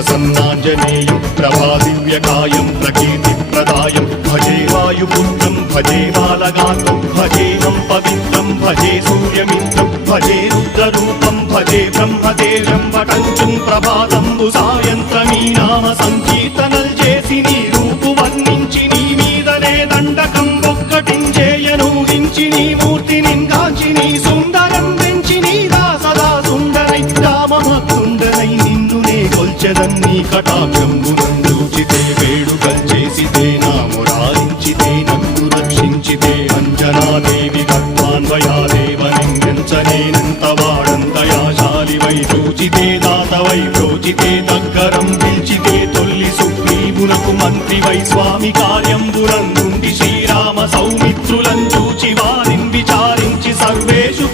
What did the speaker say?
प्रसन्नाञ्जनेयं प्रभादिव्यकायं प्रकीर्तिप्रदायं भजे वायुपुत्रं भजे बालगात्रं भजेऽहं पवित्रं भजे सूर्यमित्रं भजे रुद्ररूपं भजे ब्रह्मदेवं वटञ्चुं ప్రభాతంబు సాయంత్రమీ నామ సంకీర్తనల్ చేసి నీ రూపు వర్ణించి నీ మీదనే దండకం ఒక్కటించేయనూహించి నీ మూర్తిని కాంచి నీ సుందరం పెంచి నీ దాసదా సుందరై రామభక్తుండనై నిన్నునే కొల్చెదన్ని కటాక్షంబునందూచితే వేడుకల్ చేసితే నా మురారించితే నన్ను రక్షించితే అంజనాదేవి గర్భాన్వయాదేవనిందించనేనంత వాడంతయాశాలివై చూచితే దాతవై ప్రోచితే దగ్గరం పిలిచితే తొల్లి సుగ్రీవునకు మంత్రివై స్వామి కార్యంబునందుండి శ్రీరామ సౌమిత్రులను చూచి వారిని విచారించి సర్వేషు